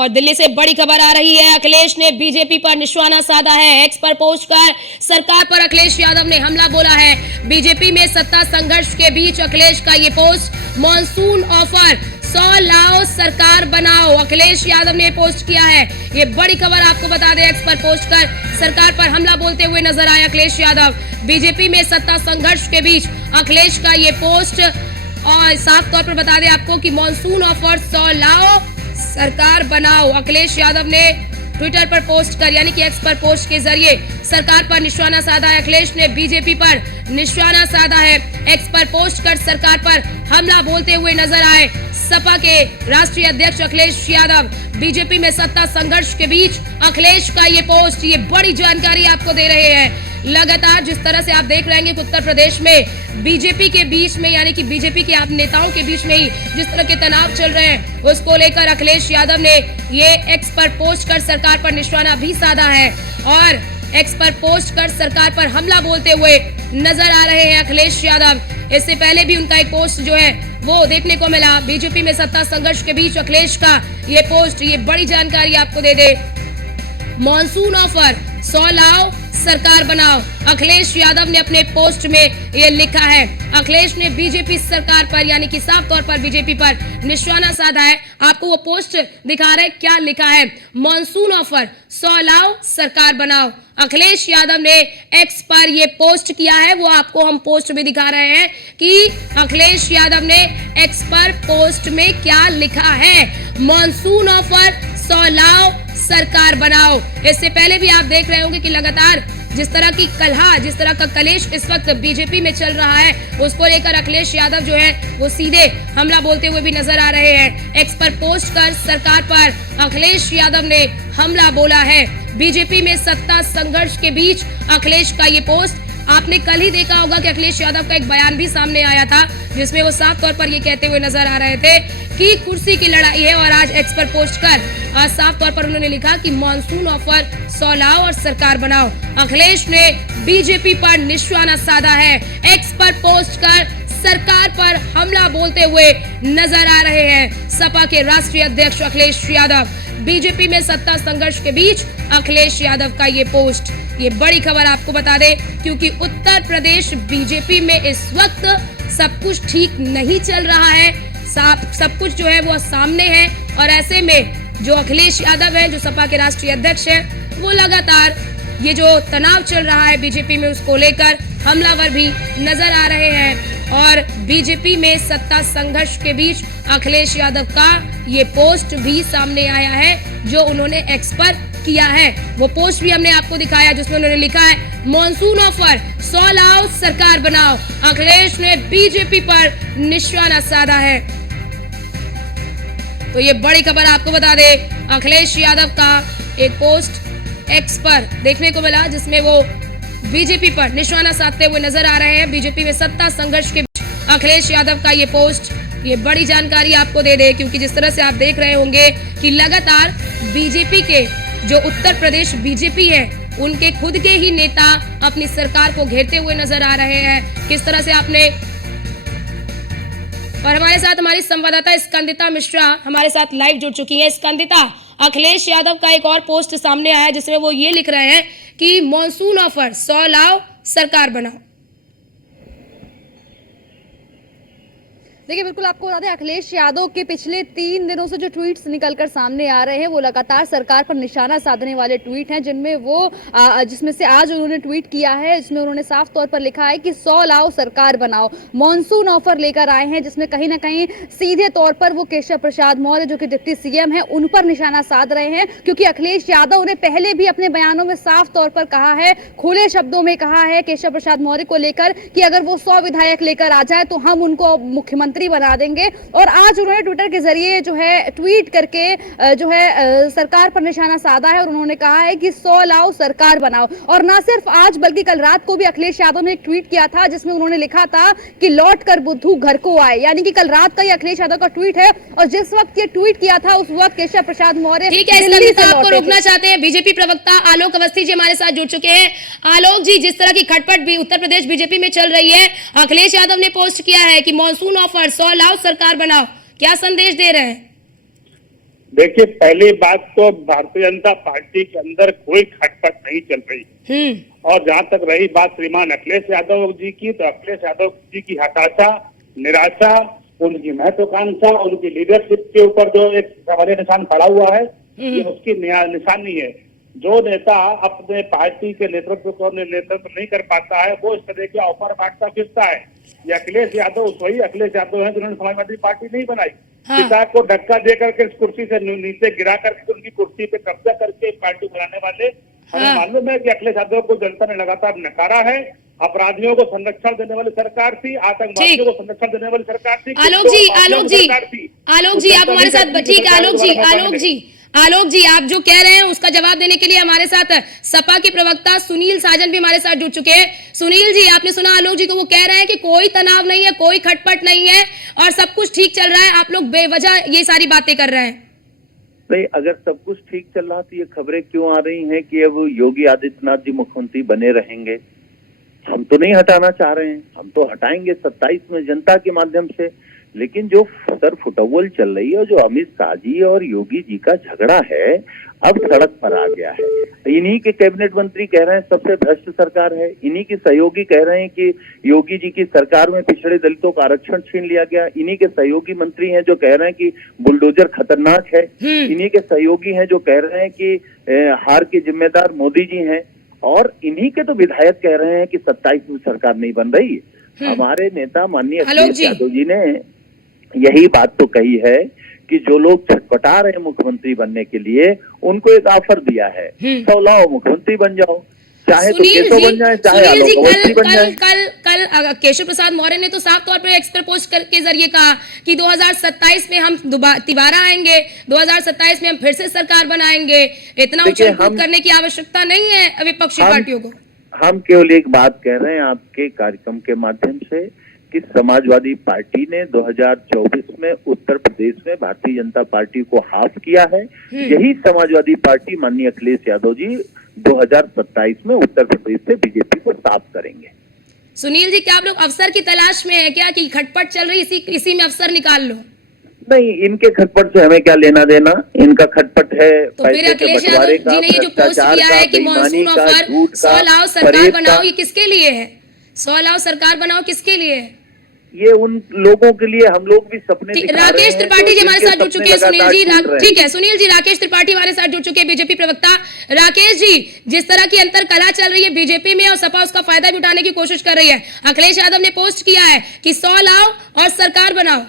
और दिल्ली से बड़ी खबर आ रही है। अखिलेश ने बीजेपी पर निशाना साधा है। एक्स पर पोस्ट कर सरकार पर अखिलेश यादव ने हमला बोला है। बीजेपी में सत्ता संघर्ष के बीच अखिलेश का ये पोस्ट, मॉनसून ऑफर 100 लाओ सरकार बनाओ, अखिलेश यादव ने पोस्ट किया है। ये बड़ी खबर आपको बता दें, एक्स पर पोस्ट कर सरकार पर हमला बोलते हुए नजर आए अखिलेश यादव। बीजेपी में सत्ता संघर्ष के बीच अखिलेश का ये पोस्ट, और साफ तौर पर बता दें आपको कि मॉनसून ऑफर 100 लाओ सरकार बनाओ, अखिलेश यादव ने ट्विटर पर पोस्ट कर यानी कि एक्स पर पोस्ट के जरिए सरकार पर निशाना साधा है। अखिलेश ने बीजेपी पर निशाना साधा है। एक्स पर पोस्ट कर सरकार पर हमला बोलते हुए नजर आए सपा के राष्ट्रीय अध्यक्ष अखिलेश यादव। बीजेपी में सत्ता संघर्ष के बीच अखिलेश का ये पोस्ट, ये बड़ी जानकारी आपको दे रहे हैं। लगातार जिस तरह से आप देख रहे हैं कि उत्तर प्रदेश में बीजेपी के बीच में यानी कि बीजेपी के आप नेताओं के बीच में ही जिस तरह के तनाव चल रहे हैं, उसको लेकर अखिलेश यादव ने ये एक्स पर पोस्ट कर सरकार पर निशाना भी साधा है और एक्स पर पोस्ट कर सरकार पर हमला बोलते हुए नजर आ रहे हैं अखिलेश यादव। इससे पहले भी उनका एक पोस्ट जो है वो देखने को मिला। बीजेपी में सत्ता संघर्ष के बीच अखिलेश का ये पोस्ट, ये बड़ी जानकारी आपको दे दे। मॉनसून ऑफर 100 लाओ सरकार बनाओ, अखिलेश यादव ने अपने पोस्ट में ये लिखा है। अखिलेश ने बीजेपी सरकार पर यानी कि साफ तौर पर बीजेपी पर निशाना साधा है। आपको वो पोस्ट दिखा रहे, क्या लिखा है, मॉनसून ऑफर 100 लाओ सरकार बनाओ। अखिलेश यादव ने एक्स पर ये पोस्ट किया है, वो आपको हम पोस्ट में दिखा रहे हैं कि अखिलेश यादव ने एक्स पर पोस्ट में क्या लिखा है, मॉनसून ऑफर 100 लाओ सरकार बनाओ। इससे पहले भी आप देख रहे होंगे कि लगातार जिस तरह की कलह, जिस तरह का कलेश इस वक्त बीजेपी में चल रहा है, उसको लेकर अखिलेश यादव जो है वो सीधे हमला बोलते हुए भी नजर आ रहे हैं। एक्स पर पोस्ट कर सरकार पर अखिलेश यादव ने हमला बोला है। बीजेपी में सत्ता संघर्ष के बीच अखिलेश का ये पोस्ट, आपने कल ही देखा होगा कि अखिलेश यादव का एक बयान भी सामने आया था जिसमें वो साफ तौर पर ये कहते हुए नजर आ रहे थे कि कुर्सी की लड़ाई है, और आज एक्स पर पोस्ट कर आज साफ तौर पर उन्होंने लिखा कि मॉनसून ऑफर 100 लाओ और सरकार बनाओ। अखिलेश ने बीजेपी पर निशाना साधा है। एक्स पर पोस्ट कर सरकार पर हमला बोलते हुए नजर आ रहे हैं सपा के राष्ट्रीय अध्यक्ष अखिलेश यादव। बीजेपी में सत्ता संघर्ष के बीच अखिलेश यादव का ये पोस्ट, ये बड़ी खबर आपको बता दें क्योंकि उत्तर प्रदेश बीजेपी में इस वक्त सब कुछ ठीक नहीं चल रहा है। सब कुछ जो है वो सामने है, और ऐसे में जो अखिलेश यादव है, जो सपा के राष्ट्रीय अध्यक्ष हैं, वो लगातार ये जो तनाव चल रहा है बीजेपी में उसको लेकर हमलावर भी नजर आ रहे हैं। और बीजेपी में सत्ता संघर्ष के बीच अखिलेश यादव का ये पोस्ट भी सामने आया है जो उन्होंने एक्स पर किया है। वो पोस्ट भी हमने आपको दिखाया जिसमें उन्होंने लिखा है, मॉनसून ऑफर 100 लाओ सरकार बनाओ, अखिलेश ने बीजेपी पर निशाना साधा है। तो ये बड़ी खबर आपको बता दे, अखिलेश यादव का एक पोस्ट एक्स पर देखने को मिला जिसमें वो बीजेपी पर निशाना साधते हुए नजर आ रहे हैं। बीजेपी में सत्ता संघर्ष के बीच अखिलेश यादव का ये पोस्ट, ये बड़ी जानकारी आपको दे दे क्योंकि जिस तरह से आप देख रहे होंगे कि लगातार बीजेपी के जो उत्तर प्रदेश बीजेपी है, उनके खुद के ही नेता अपनी सरकार को घेरते हुए नजर आ रहे हैं। किस तरह से आपने, और हमारे साथ हमारी संवाददाता स्कंदिता मिश्रा हमारे साथ लाइव जुड़ चुकी हैं। स्कंदिता, अखिलेश यादव का एक और पोस्ट सामने आया है जिसमें वो ये लिख रहे हैं कि मॉनसून ऑफर 100 लाओ सरकार बनाओ। देखिए, बिल्कुल आपको बता दें, अखिलेश यादव के पिछले 3 दिनों से जो ट्वीट्स निकलकर सामने आ रहे हैं वो लगातार सरकार पर निशाना साधने वाले ट्वीट हैं, जिनमें वो जिसमें से आज उन्होंने ट्वीट किया है, इसमें उन्होंने साफ तौर पर लिखा है कि 100 लाओ सरकार बनाओ, मॉनसून ऑफर लेकर आए हैं, जिसमें कहीं ना कहीं सीधे तौर पर वो केशव प्रसाद मौर्य जो कि डिप्टी सीएम है उन पर निशाना साध रहे हैं। क्योंकि अखिलेश यादव ने पहले भी अपने बयानों में साफ तौर पर कहा है, खुले शब्दों में कहा है केशव प्रसाद मौर्य को लेकर कि अगर वो 100 विधायक लेकर आ जाए तो हम उनको मुख्यमंत्री बना देंगे। और आज उन्होंने ट्विटर के जरिए जो है ट्वीट करके जो है सरकार पर निशाना साधा है और उन्होंने कहा है कि 100 लाओ सरकार बनाओ। और ना सिर्फ आज बल्कि कल रात को भी अखिलेश यादव ने एक ट्वीट किया था जिसमें उन्होंने लिखा था कि लौट कर बुद्धू घर को आए, यानी कि कल रात का ये अखिलेश यादव का ट्वीट है। और जिस वक्त ये ट्वीट किया था उस वक्त केशव प्रसाद मौर्य दिल्ली से आपको रोकना चाहते हैं। बीजेपी प्रवक्ता आलोक अवस्थी जी हमारे साथ जुड़ चुके हैं। आलोक जी, जिस तरह की खटपट भी उत्तर प्रदेश बीजेपी में चल रही है, अखिलेश यादव ने पोस्ट किया है कि मॉनसून ऑफर 100 लाओ सरकार बनाओ, क्या संदेश दे रहे हैं? देखिए, पहली बात तो भारतीय जनता पार्टी के अंदर कोई खटपट नहीं चल रही। और जहां तक रही बात श्रीमान अखिलेश यादव जी की, तो अखिलेश यादव जी की हताशा, निराशा, उनकी महत्वाकांक्षा, उनकी लीडरशिप के ऊपर जो एक सवालिया निशान खड़ा हुआ है, ये उसकी निशानी है। जो नेता अपने पार्टी के नेतृत्व को नेतृत्व नहीं कर पाता है, वो इस तरह के ऑफर बांटता फिरता है। ये अखिलेश यादव वही अखिलेश यादव है जिन्होंने समाजवादी पार्टी नहीं बनाई। पिता को धक्का दे करके इस कुर्सी से नीचे गिरा करके उनकी कुर्सी पे कब्जा करके पार्टी बनाने वाले हमें मालूम है कि अखिलेश यादव को जनता ने लगातार नकारा है। अपराधियों को संरक्षण देने वाली सरकार थी, आतंकवादियों को संरक्षण देने वाली सरकार थी। आलोक जी आप हमारे साथ, ठीक है आलोक जी आप जो कह रहे हैं उसका जवाब देने के लिए हमारे साथ सपा के प्रवक्ता सुनील साजन भी हमारे साथ जुड़ चुके हैं। सुनील जी, आपने सुना आलोक जी को, वो कह रहे हैं कि कोई तनाव नहीं है, कोई खटपट नहीं है और सब कुछ ठीक चल रहा है, आप लोग बेवजह ये सारी बातें कर रहे हैं। नहीं, अगर सब कुछ ठीक चल रहा तो ये खबरें क्यों आ रही हैं कि अब योगी आदित्यनाथ जी मुख्यमंत्री बने रहेंगे? हम तो नहीं हटाना चाह रहे हैं, हम तो हटाएंगे 27 में जनता के माध्यम से। लेकिन जो सर फुटबॉल चल रही है, जो अमित शाह जी और योगी जी का झगड़ा है, अब सड़क पर आ गया है। इन्हीं के कैबिनेट मंत्री कह रहे हैं सबसे भ्रष्ट सरकार है, इन्हीं के सहयोगी कह रहे हैं कि योगी जी की सरकार में पिछड़े दलितों का आरक्षण छीन लिया गया, इन्हीं के सहयोगी मंत्री हैं जो कह रहे हैं कि बुलडोजर खतरनाक है, इन्हीं के सहयोगी हैं जो कह रहे हैं कि हार के जिम्मेदार मोदी जी हैं, और इन्हीं के तो विधायक कह रहे हैं कि 27 में सरकार नहीं बन रही। हमारे नेता माननीय अखिलेश यादव जी ने यही बात तो कही है कि जो लोग छटपटा रहे हैं मुख्यमंत्री बनने के लिए, उनको एक ऑफर दिया है, तो लाओ मुख्यमंत्री बन जाओ, चाहे तो केशव बन जाए, चाहे आलोक अवस्थी बन जाए। कल केशव प्रसाद मौर्य ने तो साफ तौर पर एक्स पर पोस्ट के जरिए कहा कि 2027 में हम दोबारा आएंगे, 2027 में हम फिर से सरकार बनाएंगे। इतना उछल कूद करने की आवश्यकता नहीं है विपक्षी पार्टियों को। हम केवल एक बात कह रहे हैं आपके कार्यक्रम के माध्यम से कि समाजवादी पार्टी ने 2024 में उत्तर प्रदेश में भारतीय जनता पार्टी को हाफ किया है। यही समाजवादी पार्टी माननीय अखिलेश यादव जी 2027 में उत्तर प्रदेश से बीजेपी को साफ करेंगे। सुनील जी, क्या आप लोग अवसर की तलाश में है क्या कि खटपट चल रही, इसी में अवसर निकाल लो? नहीं, इनके खटपट से हमें क्या लेना देना, इनका खटपट है तो फिर अखिलेश यादव जी ने ये जो पोस्ट किया है कि मॉनसून ऑफर 100 लाओ सरकार बनाओ, ये किसके लिए है? 100 लाओ सरकार बनाओ किसके लिए है? ये उन लोगों के लिए, हम लोग भी सपने दिखा रहे हैं। राकेश त्रिपाठी जी हमारे साथ जुड़ चुके हैं। सुनील जी, ठीक है सुनील जी, राकेश त्रिपाठी हमारे साथ जुड़ चुके हैं, बीजेपी प्रवक्ता। राकेश जी, जिस तरह की अंतर कला चल रही है बीजेपी में और सपा उसका फायदा भी उठाने की कोशिश कर रही है, अखिलेश यादव ने पोस्ट किया है कि 100 लाओ और सरकार बनाओ।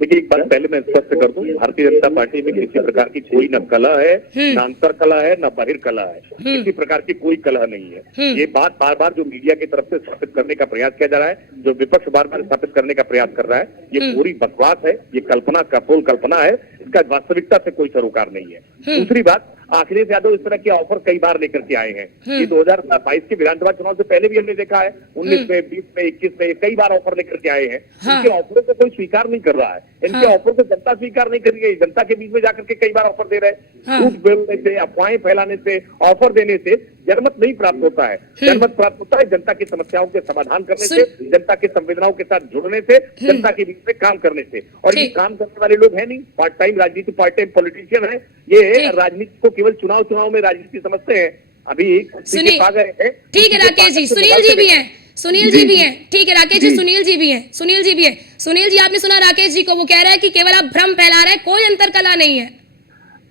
देखिए, एक बात पहले मैं स्पष्ट कर दूं, भारतीय जनता पार्टी में किसी प्रकार की कोई न कला है, न अंतर कला है, न बाहिर कला है, किसी प्रकार की कोई कला नहीं है। ये बात बार बार जो मीडिया की तरफ से स्थापित करने का प्रयास किया जा रहा है, जो विपक्ष बार बार स्थापित करने का प्रयास कर रहा है, ये पूरी बकवास है, ये कल्पना कपोल कल्पना है, इसका वास्तविकता से कोई सरोकार नहीं है। दूसरी बात, अखिलेश यादव इस तरह के ऑफर कई बार लेकर के आए हैं। ये 2022 के विधानसभा चुनाव से पहले भी हमने देखा है, 19 में, 20 में, 21 में कई बार ऑफर लेकर के आए हैं। इनके ऑफरों को कोई स्वीकार नहीं कर रहा है, इनके ऑफर को जनता स्वीकार नहीं कर रही है। जनता के बीच में जाकर के कई बार ऑफर दे रहे हैं। झूठ बोलने से, अफवाहें फैलाने से, ऑफर देने से जनमत नहीं प्राप्त होता है। जनमत प्राप्त होता है जनता की समस्याओं के समाधान करने से, जनता की संवेदनाओं के साथ जुड़ने से, जनता के बीच में काम करने से। और ये काम करने वाले लोग हैं नहीं, पार्ट टाइम राजनीति, पार्ट टाइम पॉलिटिशियन है। ये राजनीति को केवल चुनाव में राजनीति समझते हैं। अभी ठीक है राकेश जी, सुनील जी भी हैं, सुनील जी भी हैं, ठीक है राकेश जी, सुनील जी भी हैं, सुनील जी भी हैं। सुनील जी, आपने सुना राकेश जी को, वो कह रहा है कि केवल आप भ्रम फैला रहे हैं, कोई अंतर कला नहीं है।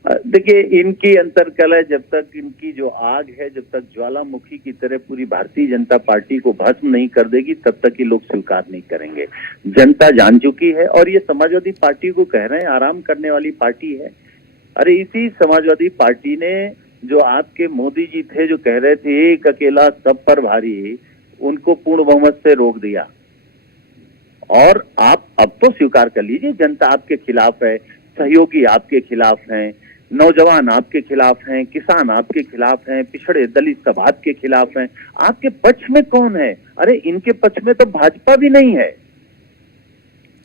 देखिए, इनकी अंतरकला, जब तक इनकी जो आग है, जब तक ज्वालामुखी की तरह पूरी भारतीय जनता पार्टी को भस्म नहीं कर देगी, तब तक ये लोग स्वीकार नहीं करेंगे। जनता जान चुकी है, और ये समाजवादी पार्टी को कह रहे हैं आराम करने वाली पार्टी है। अरे इसी समाजवादी पार्टी ने, जो आपके मोदी जी थे जो कह रहे थे एक अकेला सब पर भारी, उनको पूर्ण बहुमत से रोक दिया। और आप अब तो स्वीकार कर लीजिए, जनता आपके खिलाफ है, सहयोगी आपके खिलाफ हैं, नौजवान आपके खिलाफ हैं, किसान आपके खिलाफ हैं, पिछड़े दलित सब आपके खिलाफ हैं। आपके पक्ष में कौन है? अरे इनके पक्ष में तो भाजपा भी नहीं है,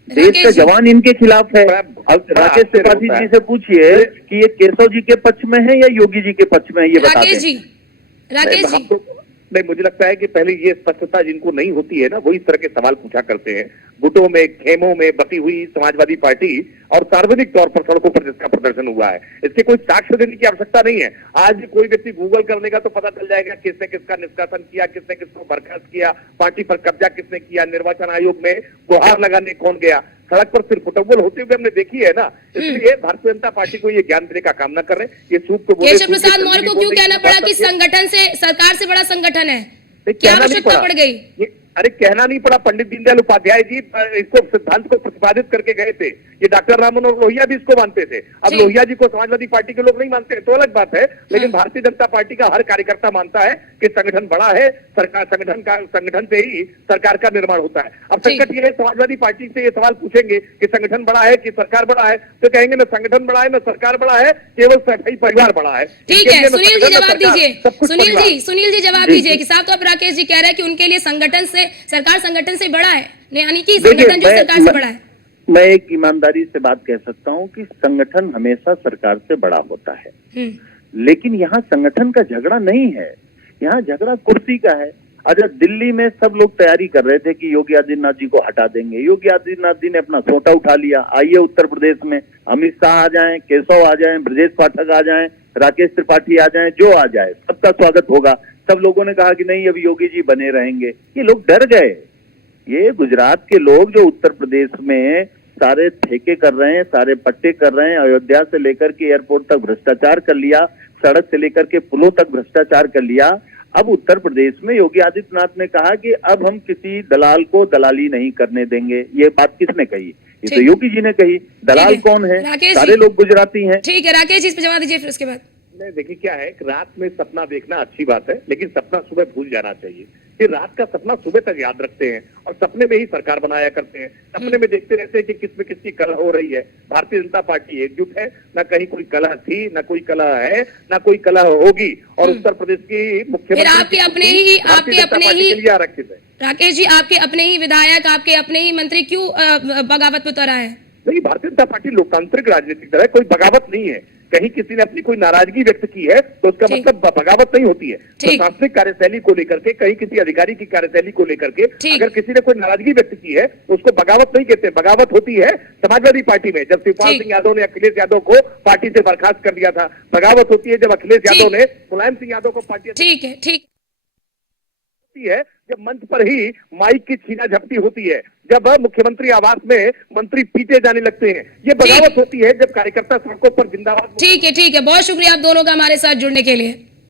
देश का जवान इनके खिलाफ है। अब राकेश त्रिपाठी जी से पूछिए कि ये केशव जी के पक्ष में है या योगी जी के पक्ष में है, ये बता दें। राकेश जी, नहीं, मुझे लगता है कि पहले ये स्पष्टता जिनको नहीं होती है ना, वो इस तरह के सवाल पूछा करते हैं। गुटों में, खेमों में बसी हुई समाजवादी पार्टी और सार्वजनिक तौर पर सड़कों पर जिसका प्रदर्शन हुआ है, इसके कोई साक्ष्य देने की आवश्यकता नहीं है। आज कोई व्यक्ति गूगल कर लेगा तो पता चल जाएगा किसने किसका निष्कासन किया, किसने किसको बर्खास्त किया, पार्टी पर कब्जा किसने किया, निर्वाचन आयोग में गुहार लगाने कौन गया। सड़क पर सिर्फ फुटबॉल होते हुए हमने देखी है ना। इसलिए भारतीय जनता पार्टी को ये ज्ञान देने का काम न कर रहे। ये सूप को बोले, केशव प्रसाद मौर्य को क्यों कहना पड़ा कि संगठन से, सरकार से बड़ा संगठन है, क्या आवश्यकता पड़ गई? अरे कहना नहीं पड़ा, पंडित दीनदयाल उपाध्याय जी इसको सिद्धांत को प्रतिपादित करके गए थे। ये डॉक्टर राम मनोहर लोहिया भी इसको मानते थे। अब लोहिया जी को समाजवादी पार्टी के लोग नहीं मानते तो अलग बात है, लेकिन भारतीय जनता पार्टी का हर कार्यकर्ता मानता है कि संगठन बड़ा है, सरकार संगठन से ही सरकार का निर्माण होता है। अब संकट ये है, समाजवादी पार्टी से ये सवाल पूछेंगे कि संगठन बड़ा है कि सरकार बड़ा है, तो कहेंगे न संगठन बड़ा है न सरकार बड़ा है, केवल सफाई परिवार बड़ा है। ठीक है, सुनील जी जवाब दीजिए। सुनील जी जवाब दीजिए कि साफ तौर पर राकेश जी कह रहे हैं कि उनके लिए संगठन से, सरकार संगठन से बड़ा है, यानी कि संगठन जो सरकार से बड़ा है। मैं एक ईमानदारी से बात कह सकता हूं कि संगठन हमेशा सरकार से बड़ा होता है, लेकिन यहाँ संगठन का झगड़ा नहीं है, यहाँ झगड़ा कुर्सी का है। अच्छा, दिल्ली में सब लोग तैयारी कर रहे थे कि योगी आदित्यनाथ जी को हटा देंगे। योगी आदित्यनाथ जी ने अपना सोटा उठा लिया। आइए उत्तर प्रदेश में अमित शाह आ जाएं, केशव आ जाएं, ब्रजेश पाठक आ जाएं, राकेश त्रिपाठी आ जाएं, जो आ जाए सबका स्वागत होगा। सब लोगों ने कहा कि नहीं, अब योगी जी बने रहेंगे। ये लोग डर गए। ये गुजरात के लोग जो उत्तर प्रदेश में सारे ठेके कर रहे हैं, सारे पट्टे कर रहे हैं, अयोध्या से लेकर के एयरपोर्ट तक भ्रष्टाचार कर लिया, सड़क से लेकर के पुलों तक भ्रष्टाचार कर लिया। अब उत्तर प्रदेश में योगी आदित्यनाथ ने कहा कि अब हम किसी दलाल को दलाली नहीं करने देंगे। ये बात किसने कही? ये तो योगी जी ने कही। दलाल कौन है? सारे लोग गुजराती हैं। ठीक है राकेश जी, इस पर जवाब दीजिए फिर उसके बाद। नहीं, देखिए क्या है, रात में सपना देखना अच्छी बात है, लेकिन सपना सुबह भूल जाना चाहिए। फिर रात का सपना सुबह तक याद रखते हैं और सपने में ही सरकार बनाया करते हैं। सपने में देखते रहते हैं कि किस में किसकी कलह हो रही है। भारतीय जनता पार्टी एकजुट है, न कहीं कोई कलह थी, न कोई कलह है, न कोई कलह होगी। और उत्तर प्रदेश की मुख्यमंत्री आपके अपने ही आरक्षित है। राकेश जी, आपके अपने ही विधायक, आपके अपने ही मंत्री क्यों बगावत में उतर आए हैं? नहीं, भारतीय जनता पार्टी लोकतांत्रिक राजनीतिक दल है, कोई बगावत नहीं है। कहीं किसी ने अपनी कोई नाराजगी व्यक्त की है तो उसका मतलब बगावत नहीं होती है। प्रशासनिक कार्यशैली को लेकर के, कहीं किसी अधिकारी की कार्यशैली को लेकर के अगर किसी ने कोई नाराजगी व्यक्त की है तो उसको बगावत नहीं कहते। बगावत होती है समाजवादी पार्टी में, जब शिवपाल सिंह यादव ने अखिलेश यादव को पार्टी से बर्खास्त कर दिया था। बगावत होती है जब अखिलेश यादव ने मुलायम सिंह यादव को पार्टी है, जब मंच पर ही माइक की छीना झपटी होती है, जब मुख्यमंत्री आवास में मंत्री पीटे जाने लगते हैं। ये बगावत होती है जब कार्यकर्ता सड़कों पर जिंदाबाद। ठीक है, बहुत शुक्रिया आप दोनों का हमारे साथ जुड़ने के लिए।